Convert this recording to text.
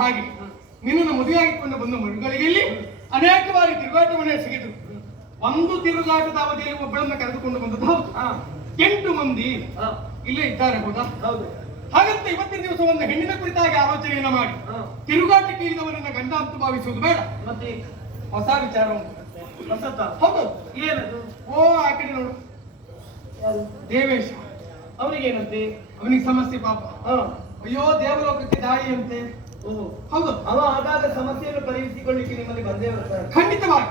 ಹಾಗೆ ನಿನ್ನನ್ನು ಮದುವೆಯಾಗಿಕೊಂಡು ಬಂದ ಮರುಗಳಿಗೆ ಅನೇಕ ಬಾರಿ ತಿರುಗಾಟವನ್ನೇ ಸಿಗಿದ್ರು. ಒಂದು ತಿರುಗಾಟದ ಅವಧಿಯಲ್ಲಿ ಒಬ್ಬಳನ್ನ ಕರೆದುಕೊಂಡು ಬಂದದ್ದು ಹೌದು. 8 ಮಂದಿ ಇಲ್ಲೇ ಇದ್ದಾರೆ ಹೌದಾ? ಹಾಗಂತ ಇವತ್ತಿನ ದಿವಸ ಒಂದು ಹೆಣ್ಣಿನ ಕುರಿತಾಗಿ ಆಲೋಚನೆಯನ್ನ ಮಾಡಿ ತಿರುಗಾಟಕ್ಕೆ ಇಳಿದವರನ್ನ ಗಂಡ ಅಂತ ಭಾವಿಸುವುದು ಬೇಡ. ಮತ್ತೆ ಹೊಸ ವಿಚಾರ ಹೌದು. ಏನದು? ಓ ಆ ಕಡೆ ನೋಡು, ದೇವೇಶ. ಅವನಿಗೇನಂತೆ? ಅವನಿಗೆ ಸಮಸ್ಯೆ ಪಾಪ. ಅಯ್ಯೋ ದೇವಲೋಕಕ್ಕೆ ದಾಳಿ ಅಂತೆ. ಓಹೋ ಹೌದು. ಅವ ಆಗಾಗ ಸಮಸ್ಯೆಯನ್ನು ಪರಿಹರಿಸಿಕೊಳ್ಳಿಕ್ಕೆ ನಿಮ್ಮಲ್ಲಿ ಬಂದೇ ಬರ್ತಾರೆ. ಖಂಡಿತವಾಗಿ